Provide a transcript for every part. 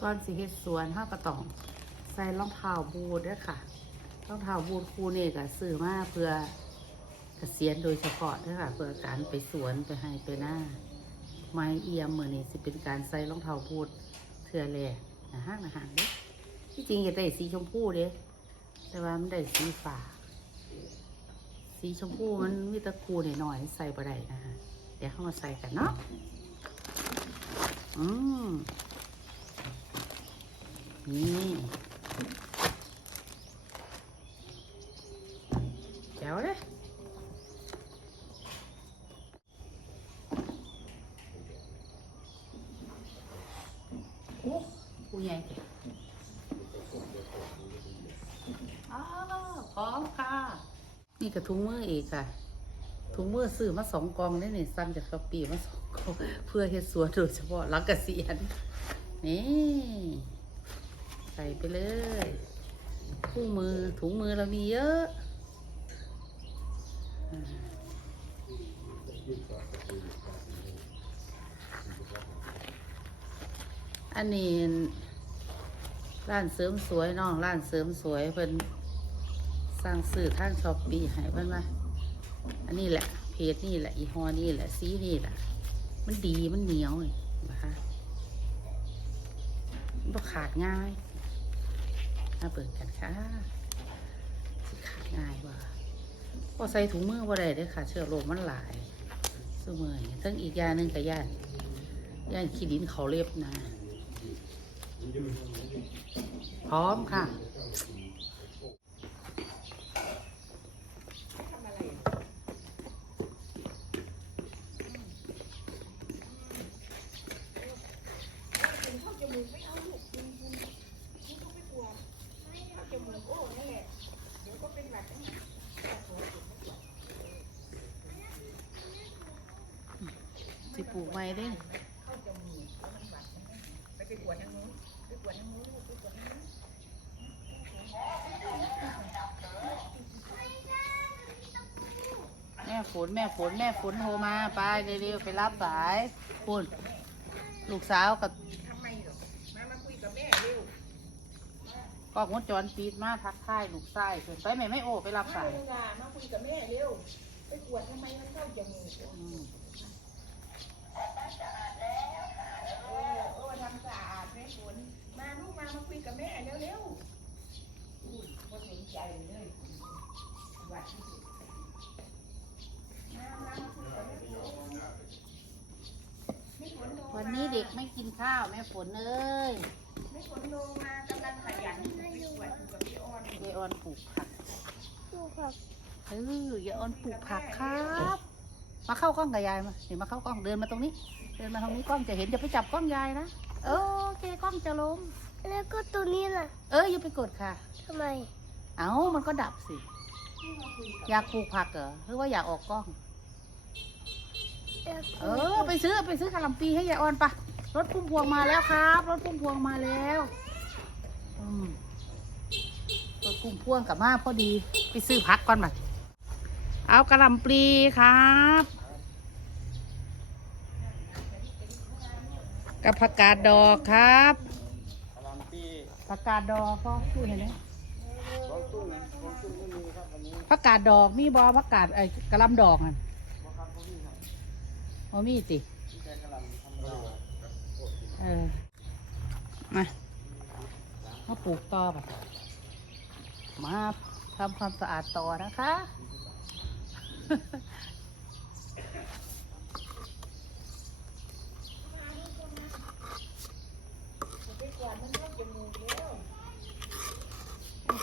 ก่อนสิเฮ็ดสวนเฮาก็ต้อง ใส่รองเท้าบูทด้อค่ะรองเท้าบูทคู่นี่ก็ซื้อมาเพื่อเกษียณโดยเฉพาะด้อค่ะ เพื่อการไปสวนไปให้ไปหน้า ไม้เอียมเหมือนนี่สิเป็นการใส่รองเท้าบูทเทื่อแรกนะฮะนะฮะเด้ที่จริงอยากได้สีชมพูเด้แต่ว่ามันได้สีฟ้าสีชมพูมันมีตะคูหน่อยใส่บ่ได้นะฮะเดี๋ยวเข้ามาใส่กันเนาะอืม นี่แจ๋วเลยโอ้ผู้ใหญ่เก่งอ้าวพร้อมค่ะ นี่กระทุงมือเอกค่ะ ถุงมือซื้อมาสองกองได้นี่ยสั่งจากกระปีมาสองกอง เพื่อเฮ็ดสวนโดยเฉพาะลังเกษียณนี่ ใส่ไปเลยคู่มือถุงมือเรามีเยอะอันนี้ร้านเสริมสวยน้องร้านเสริมสวยเพิ่นสร้างสื่อทางช้อปปี้ให้เพิ่นว่าอันนี้แหละ เพจนี่แหละอีฮอนี่แหละสีนี่แหละ มันดีมันเหนียวนี่นะคะมันบ่ขาดง่าย มาเปิดกันค่ะสิขาดง่ายว่าพอใส่ถุงมือว่าได้เด้อค่ะ เชื้อโรคมันหลายสมอนี้ทั้งอีกอย่างหนึ่งกับย่านย่านขี้ดินเขาเล็บนะ พร้อมค่ะ สิ ปลูกไว้ด้แม่ฝนแม่ฝนแม่ฝนโทรมาไปเร็วๆไปรับสายพูนลูกสาวกับทำไมหรอมามาคุยกับแม่เร็วกล้องวงจรปิดมาทักทายลูกชายเพิ่นไปแม่ไม่โอ้ไปรับสายมาคุยกับแม่เร็วไปกวดทำไมมันเข้าจมูก อืม โอ้โอ้ทำสะอาดแม่ฝนมาลูกมามาคุยกับแม่เร็วเร็วอุ้ยบ่สนใจเลยหวัดที่สุดมามามาคุยกับแม่ฝนแม่ฝนโทรมา วันนี้เด็กไม่กินข้าวแม่ฝนเอ้ยแม่ฝนโทรมากำลังขยันไปกวดอยู่กับพี่ออนยายออนปลูกผักลูกผักเออยายออนปลูกผักครับ มาเข้ากล้องกับยายมาเดี๋ยวมาเข้ากล้องเดินมาตรงนี้ เดินมาทางนี้กล้องจะเห็นจะไปจับกล้องยายนะโอเคกล้องจะล้มแล้วก็ตัวนี้ล่ะ เอออย่าไปกดค่ะทำไม เอ้ามันก็ดับสิ อยากปลูกผักเหรอหรือว่าอยากออกกล้อง เออ ไปซื้อไปซื้อกะหล่ำปีให้ยายออนปะ รถพุ่มพวงมาแล้วครับ รถพุ่มพวงมาแล้วรถพุ่มพวงกลับมาพอดีไปซื้อผักก่อนมาเอากระลำปลีครับกับผักกาดดอกครับปีผักกาดดอกพ่อพูดเห็นไหมกวางตุ้งกวางตุ้งไม่มีครับวันนี้ผักกาดดอกมีบอผักกาดไอ้กระลำดอกอะบ่ครับพ่อพี่ครับอ๋อมีสิ ที่ใช้กะหล่ำธรรมดา เออ มามาปลูกต่อไปมาทำความสะอาดต่อนะคะเกล้ว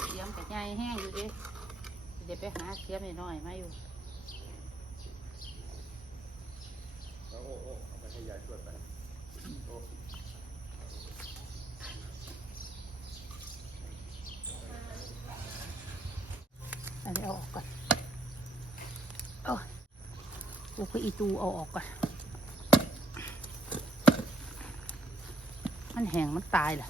เสียมกับใหญ่แห้งอยู่ดิเดี๋ยวไปหาเสียมหน่อยมาอยู่ โอ้โอ้โอ้เอาไปให้ยายช่วยไปโอ้ อันนี้เอาออกก่อนโอ้ย โอเคอีตูเอาออกก่อนมันแห้งมันตายแหละ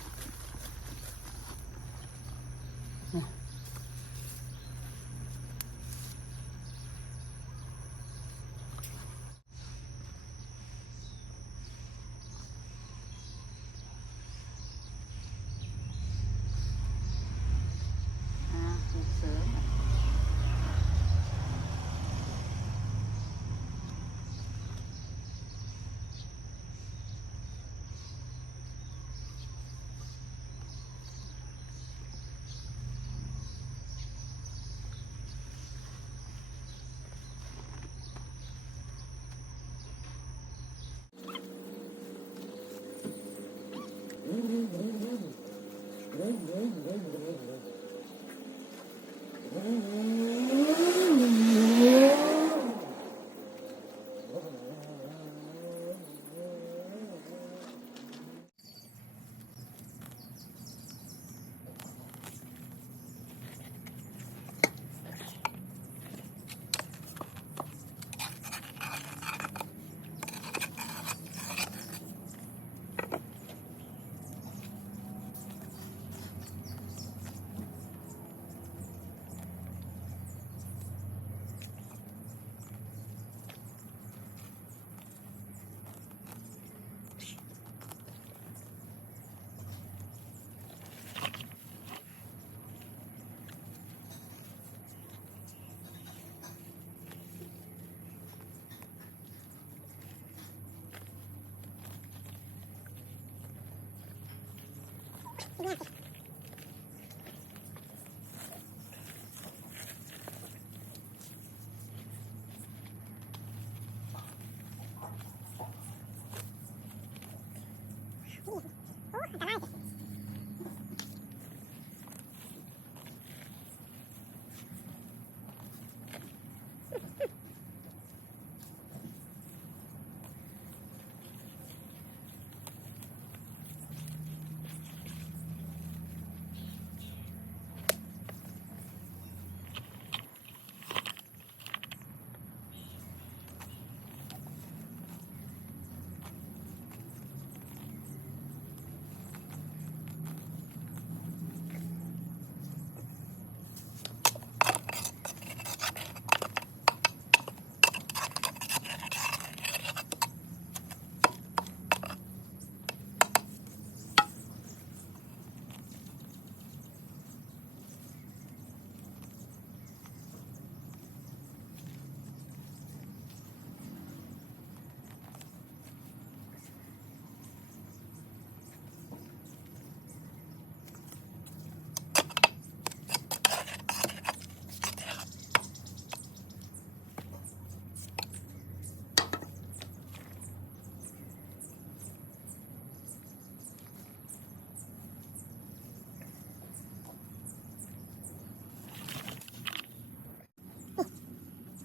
ห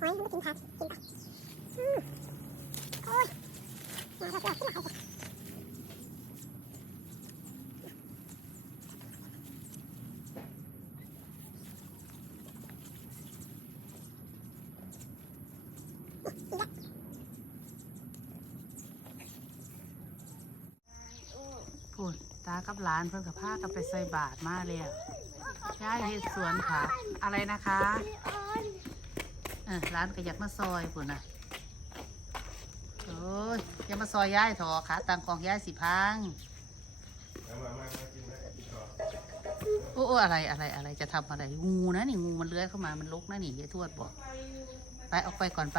อยมัน กินผักกินผักอืมโอ้ยมาแล้วก็ขึ้นมาเลยพูดตากับหลานเพื่อนกับพากันไปใส่บาตรมาเลยย่ายเฮ็ดสวนค่ะอะไรนะคะ ออนเออร้านก็อยากมาซอยพุ่นนะโอ้ยอยังมาซอยย่ายถอขาตังของย่ายสิพังเอามามามากินไหมกินต่อโอ้โอ้อะไรอะไรอะไรจะทำอะไรงูนะนี่งูมันเลื้อยเข้ามามันลุกนะนี่ยายทวดบอกไปออกไปก่อนไป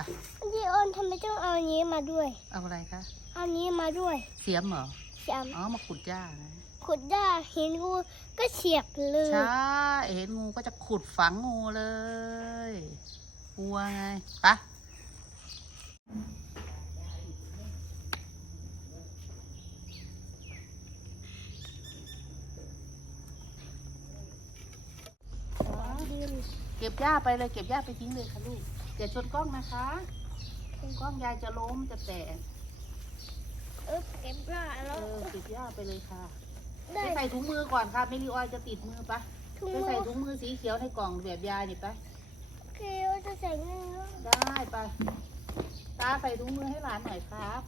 พี่ออนทำไมต้องเอาอันนี้มาด้วย เอาอะไรคะเอาอันนี้มาด้วย เสียมเหรอเสียมอ๋อมาขุดหญ้านะขุดหญ้าเห็นงูก็เฉียบเลย ใช่เห็นงูก็จะขุดฝังงูเลย กลัวไงไปะดินเก็บหญ้าไปเลยเก็บหญ้าไปทิ้งเลยค่ะลูกอย่าชนกล้องนะคะกล้องยายจะล้มจะแตกเออเก็บหญ้าเอแล้วอเก็บหญ้าไปเลยค่ะได้ไปใส่ถุงมือก่อนค่ะเมลิออยจะติดมือปะถุงไปมืใส่อถุงมือสีเขียวในกล่องแบบยายนี่ไปเกลียวจะใส่เงินได้ไปตาใส่ถุงมือให้หลานหน่อยครับ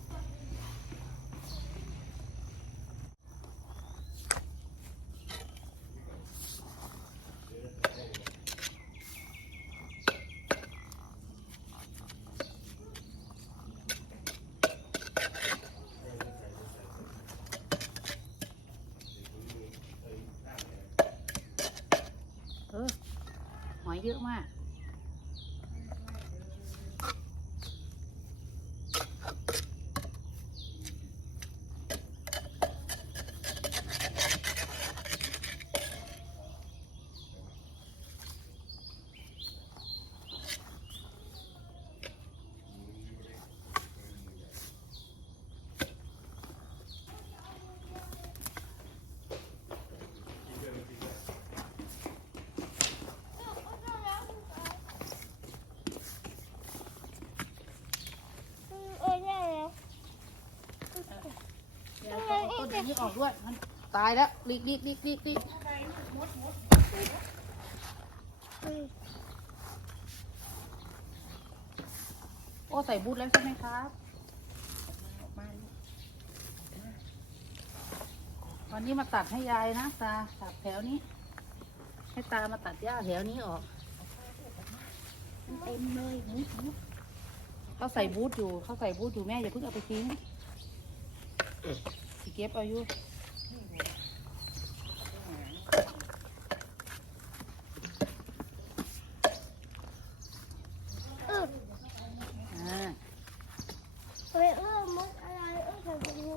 เออหอยเยอะมาก กินเพื่อนมากินไหม เดี๋ยว นี้ออกด้วย มันตายแล้วลีกลีกลีกลีกลีกอะไรมดมดอืมโอ้ใส่บูทแล้วใช่ไหมครับวันนี้มาตัดให้ยายนะตาตัดแถวนี้ ให้ตามาตัดหญ้าแถวนี้ออกเต็มเลยมุดมุดเขาใส่บูทอยู่เขาใส่บูทอยู่แม่อย่าเพิ่งเอาไปทิ้ง สิเก็บอายุเอออ่าเฮ้ยเออมดอะไรเออแบบนี้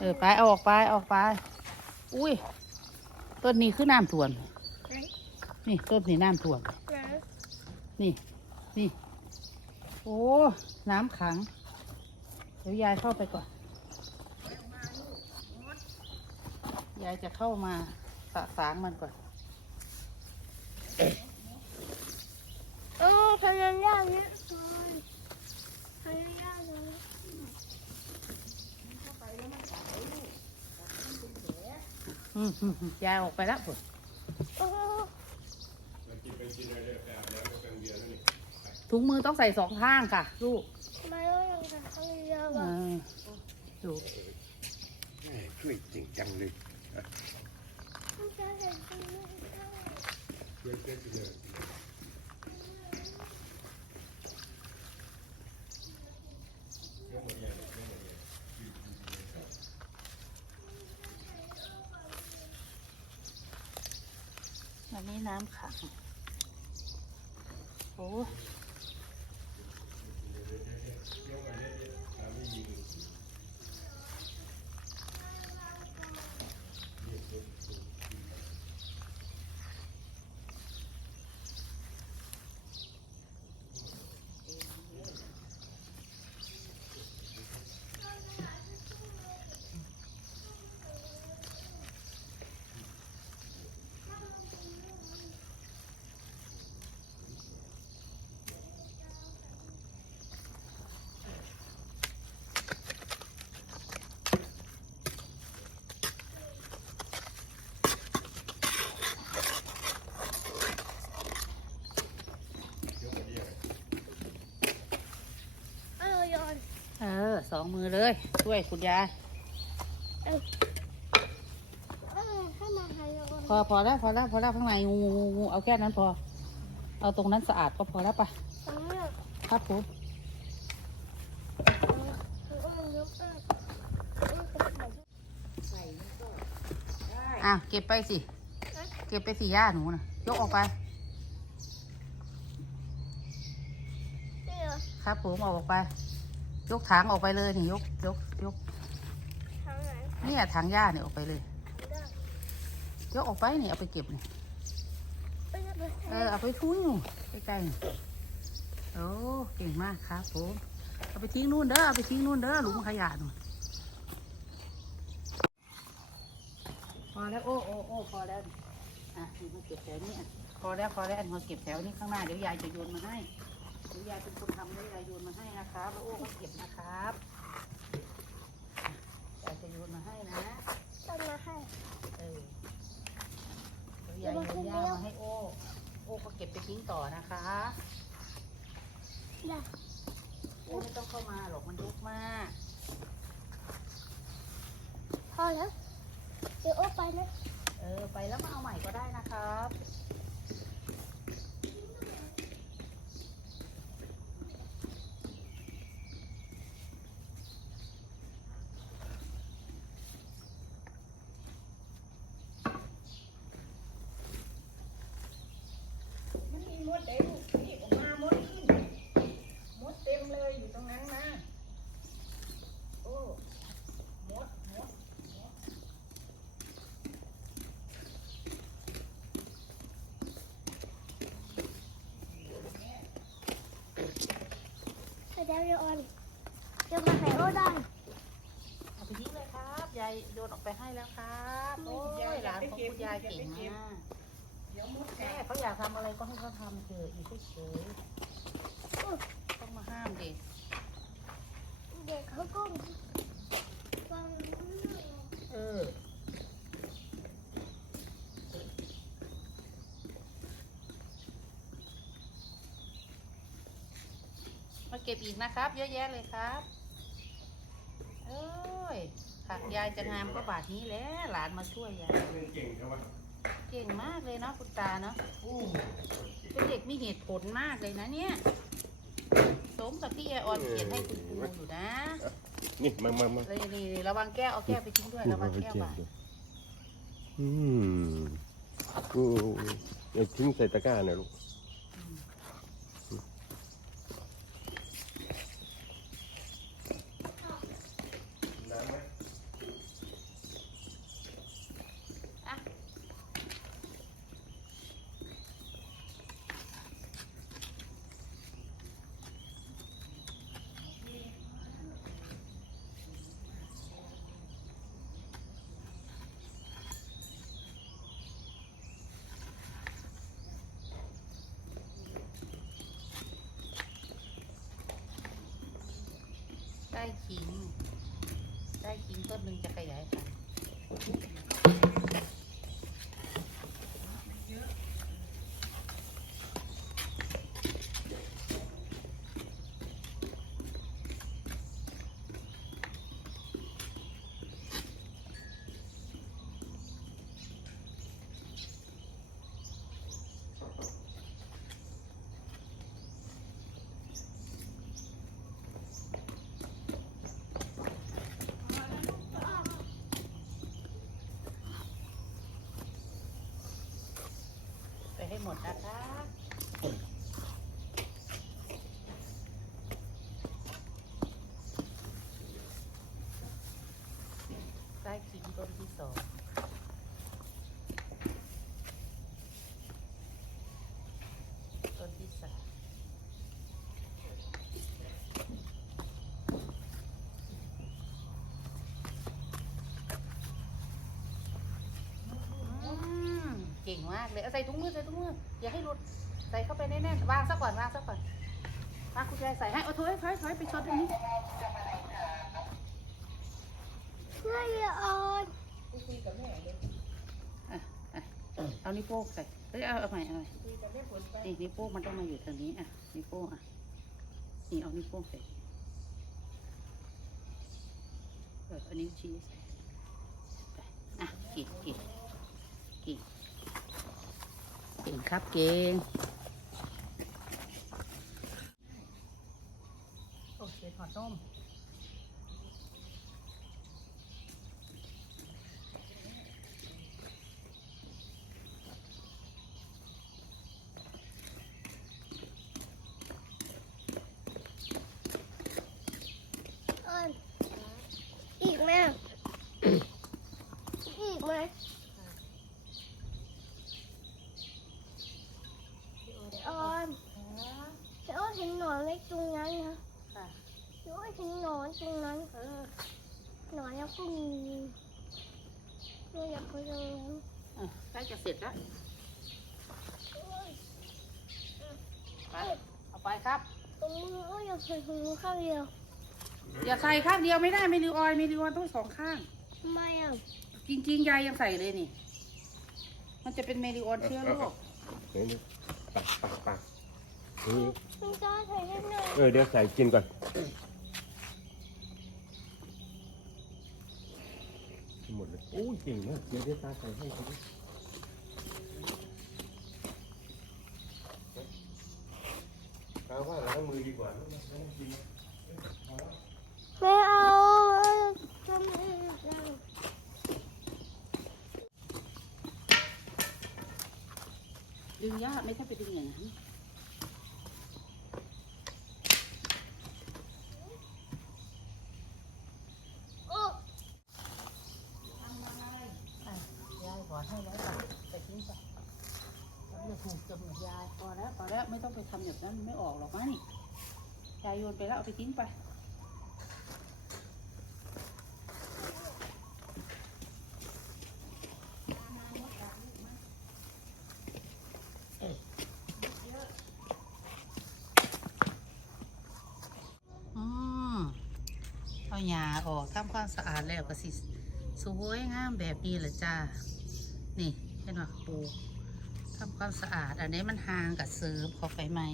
เออไปเอาออกไปเอาออกไป อุ้ยต้นนี้คือน้ำท่วมนี่ต้นนี้น้ำท่วมนะนี่นี่ โอ้ น้ำขัง เดี๋ยวยายเข้าไปก่อน ยายจะเข้ามาสะสางมันก่อนเออพยายามเนี่ยเลยพยายามเลยอืมอืมอืมยายออกไปแล้วพุ่นโอ้แล้วกินไปกินอะไรแต่อาบน้ำก็เป็นเบียร์แล้วนี่ถุงมือต้องใส่สองข้างค่ะลูกไม่ว่ายังไงพยายามเออะอดูแม่ช่วยจริงจังเลยมันจะ เห็นจริงไหมช่วยเต้นไปเลยวันนี้น้ำขังโอ้อยอน เออสองมือเลย ช่วยคุณยายเออถ้ามาหายอนพอพอแล้วพอแล้วพอแล้วข้างในงูงูงูเอาแค่นั้นพอ เอาตรงนั้นสะอาดก็พอแล้วปะตรงนี้ครับผมเออยกเออเออเป็นแบบใส่มันก็ได้อะเก็บไปสิ เก็บไปสิย่าหนูนะยกออกไปนี่เหรอครับผมเอาออกไป ยกถังออกไปเลยนี่ยกยกยกทางไหนเนี่ยถังหญ้าเนี่ยออกไปเลยได้ยกออกไปนี่เอาไปเก็บนี่ไปเลยไปเออเอาไปทุ่งอยู่ใกล้ๆนี่โอ้เก่งมากครับผมเอาไปทิ้งนู่นเด้อเอาไปทิ้งนู่นเด้อหลุมขยะนู่นพอแล้วโอ้โอ้โอ้พอแล้วอะนี่มาเก็บแถวนี้อะพอแล้วพอแล้วมาเก็บแถวนี้ข้างหน้าเดี๋ยวยายจะโยนมาให้เดี๋ ยวยายเป็นคนทำเดี๋ยวยายโยนมาให้นะครับแล้วโอ้ก็เก็บนะครับอะยายจะโยนมาให้นะต้นมาให้เออเดี๋ยวยายโยนหญ้ามาให้โอ้โอ้ก็เก็บไปทิ้งต่อนะคะได้โอ้ไม่ต้องเข้ามาหรอกมันรกมากพอแล้วเดี๋ยวโอ้ไปนะเออไปแล้วมาเอาใหม่ก็ได้นะครับ มันมีมดเต็มนี่ออกมามดขึ้นมดเต็มเลยอยู่ตรงนั้นนะโอ้มดมด ไป เดี๋ยวเดี๋ยวออนเดี๋ยวมาให้โอ้ได้เอาไปทิ้งเลยครับยายโยนออกไปให้แล้วครับโอ้ยหลานของคุณยายเก่งมากเดี๋ยวมดแม่กัดเขาอยากทำอะไรก็ให้เขาทำเถอะอยู่เฉยๆต้องมาห้ามเด็กเด็กเขาก็วาง เออ เก็บ อีกนะครับ เยอะแยะเลยครับเอ้ยผักยายจะงามก็บาทนี้แหล้วหลานมาช่วยยายเก่งใช่ไหมเก่งมากเลยเนาะคุณตาเนาะเป็นเด็กมีเหตุผลมากเลยนะเนี่ยสมกับที่ยายออนเขียนให้คุณครูอยู่นะนี่มามามาเลยนี่นี่ระวังแก้วเอาแก้วไปทิ้งด้วยระวังแก้วบาดอืมอืมเดี๋ยวทิ้งใส่ตะกร้าหน่อยลูก ได้ขิงได้ขิงต้นหนึ่งจะขยายพันธุ์ไปให้หมดนะคะได้ขิง ต้นที่สองต้นที่สามเก่งมากเลย เอาใส่ถุงมือใส่ถุงมือ อย่าให้หลุด ใส่เข้าไปแน่ๆวางซะก่อนวางซะก่อนมางคุณยายใส่ให้เอาถอยถอยถอยไปชนตรงนี้ เพื่อนออนไปคุยกับแม่เลยอะอะเอานิ้วโป้งใส่เฮ้ยเอาเอาใหม่เอาใหม่คุยกับแม่ฝนไปนี่นิ้วโป้งมันต้องมาอยู่ตรงนี้อะนิ้วโป้งอะนี่เอานิ้วโป้งใส่เออเอานิ้วชี้ใส่ไปอะเก่งเก่งเก่งเก่งครับเก่งโอเคถอดนม ออนอีกไหมอีกไหมออนจะอ้อนเห็นหนอนเล็กตรงนั้นนะ ค่ะ จะอ้อนเห็นหนอนตรงนั้น เออ หนอนแล้วก็มีเราอยากไปตรงนั้น อะใกล้จะเสร็จแล้วไปเอาไปครับ ตรงมื ออ้อยอยากใส่ถุงมือข้างเดียวอย่าใส่ข้างเดียวไม่ได้ไม่รีออยไม่รีออยต้องสองข้าง ทำไมอะจริงๆยายยังใส่เลยนี่ มันจะเป็นเมลิออนเชื้อโรคเดี๋ยวนี่ปักปักปักเออคุณตาใส่ให้หน่อยเออเดี๋ยวใส่กินก่อนหมดเลยโอ้ยเก่งมากเดี๋ยวเดี๋ยวตาใส่ให้เขาดิ ตาว่าล้างมือดีกว่าลูกนะไม่ต้องกินไม่เอาทำเองนะดึงยากไม่ใช่ไปดึงอย่างนั้น โอ้ อะยายขอให้ไว้ก่อนไปทิ้งไปแล้วจะถูกจมูกยายพอแล้วพอแล้วไม่ต้องไปทำแบบนั้นมันไม่ออกหรอกมั้งนี่ยายโยนไปแล้วเอาไปทิ้งไปอืมเอาหญ้าออกทำความสะอาดแล้วก็สิสวยงามแบบนี้แหละจ้า นี่เป็นหมักปูทำความสะอาด อันนี้มันห่างกับเสริมเข้าไปใหม่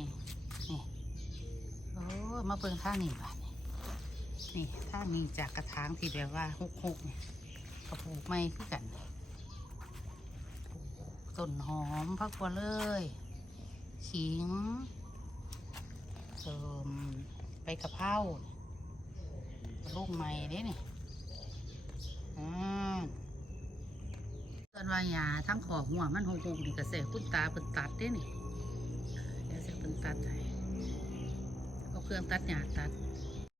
นี่ อ้มาเปิงท่างนี่บ้านนี่ท่างนี้จากกระถางที่แบบว่าหกหกเนี่ยกระปูกไม่คือกันต้นหอมพักบัวเลยขิงเสริมใบกะเพราลูกใหม่เด้นี่อืมเกินวายาทั้งขอบหัวมันหงหงนี่กระเสคุณตาเพิ่นตัดเด้นี่เดี๋ยวเสเพิ่นตัดให้ เครื่องตัดหญ้าตัด